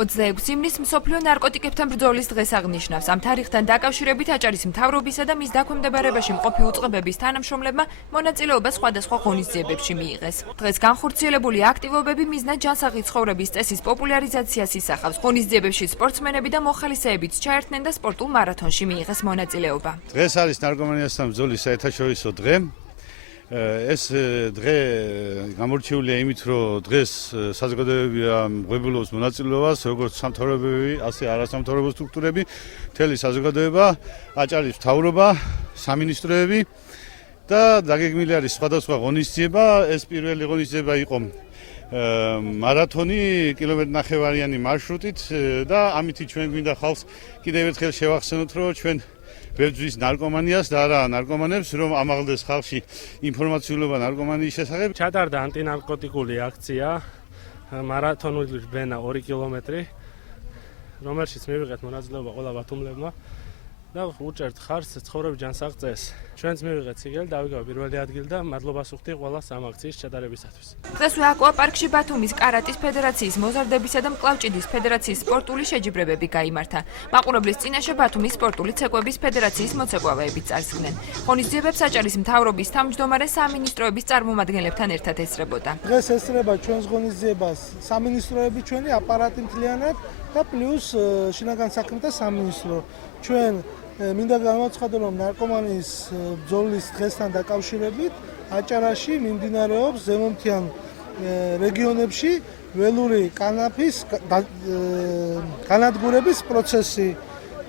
26 ივნისს მსოფლიო ნარკოტიკებთან ბრძოლის დღეს აღნიშნავს. ამ თარიღთან დაკავშირებით აჭარის მთავრობისა და მის დაქვემდებარებაში მყოფი უწყებების თანამშრომლებმა მონაწილეობა სხვადასხვა ღონისძიებებში მიიღეს. დღეს განხორციელებული აქტივობები მიზნად ჯანსაღი ცხოვრების წესის პოპულარიზაციას ისახავს. ღონისძიებებში სპორტსმენები და მოხალისეებიც ჩაერთნენ და სპორტულ მარათონში მიიღეს მონაწილეობა. დღეს არის ნარკომანიასთან ბრძოლის საერთაშორისო დღე. ეს დღე გამორჩეულია იმით, რომ დღეს საზოგადოებები მღვებულობს მონაწილეობას, როგორც სამთავრობოები, ასე არასამთავრობო სტრუქტურები, მთელი საზოგადოება, აჭარის მთავრობა, სამინისტროები და დაგეგმილი არის სხვადასხვა ღონისძიება. ეს პირველი ღონისძიება იყო მარათონი კილომეტრნახევარიანი მარშრუტით და ამით ჩვენ გვინდა ხალხს კიდევ ერთხელ შევახსენოთ, რომ ჩვენ ვებძვის ნარკომანიას და არა ნარკომანებს, რომ ამაღლდეს ხალხში ინფორმაციულობა ნარკომანიის შესახებ. ჩატარდა ანტინარკოტიკული აქცია მარათონული ბენა 2 კილომეტრი, რომელშიც მივიღეთ მონაწილეობა ყველა ბათუმელებმა და უჭერთ ხარს ცხოვრების ჯანსაღ წესს. ჩვენც მივიღეთ სიგელი, დავიგავ პირველი ადგილი და მადლობას ვუხდი ყველა ამ აქციის ჩატარებისათვის. დღესვე აკვაპარკში ბათუმის კარატის ფედერაციის, მოზარდებისა და მკლავჭიდის ფედერაციის სპორტული შეჯიბრებები გაიმართა. მაყურებლის წინაშე ბათუმის სპორტული ცეკვების ფედერაციის მოცეკვავეები წარსხდნენ. ღონისძიებებს აჭარის მთავრობის თავმჯდომარე სამინისტროების წარმომადგენლებთან ერთად ესწრებოდა. დღეს ესწრება ჩვენს ღონისძიებას სამინისტროები, ჩვენი აპარატი მთლიანად და პლუს შინაგან საქმეთა სამინისტრო. ჩვენ მინდა გამოვაცხადო, რომ ნარკომანიის ბრძოლის დღესთან დაკავშირებით აჭარაში მიმდინარეობს ზემომთიან რეგიონებში ველური კანაფის განადგურების პროცესი.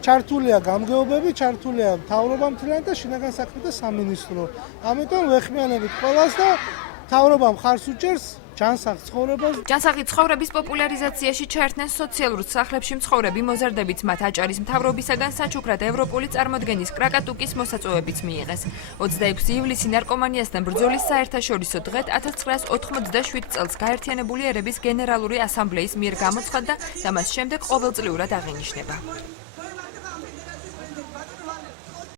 ჩართულია გამგეობები, ჩართულია მთავრობა მთლიანად და შინაგან საქმეთა სამინისტრო. ამიტომ ვეხმიანებით ყველას და მთავრობა მხარს უჭერს ჯანსაღ ცხოვრებას. ჯანსაღი ცხოვრების პოპულარიზაციაში ჩაერთნენ სოციალურ სახლებში მცხოვრები მოზარდებიც, მათ აჭარის მთავრობისაგან საჩუქრად ევროპული წარმოდგენის კრაკატუკის მოსაწვევებიც მიიღეს. 26 ივლისი ნარკომანიასთან ბრძოლის საერთაშორისო დღედ 1987 წელს გაერთიანებული ერების გენერალური ასამბლეის მიერ გამოცხადდა და მას შემდეგ ყოველწლიურად აღინიშნება.